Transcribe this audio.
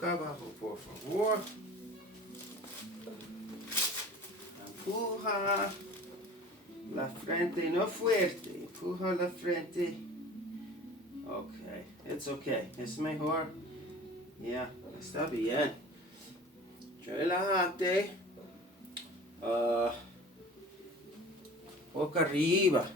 boca abajo, por favor. Empuja la frente, no fuerte. Empuja la frente. Okay, it's okay. Es mejor. Ya, está bien. Relájate. Boca arriba.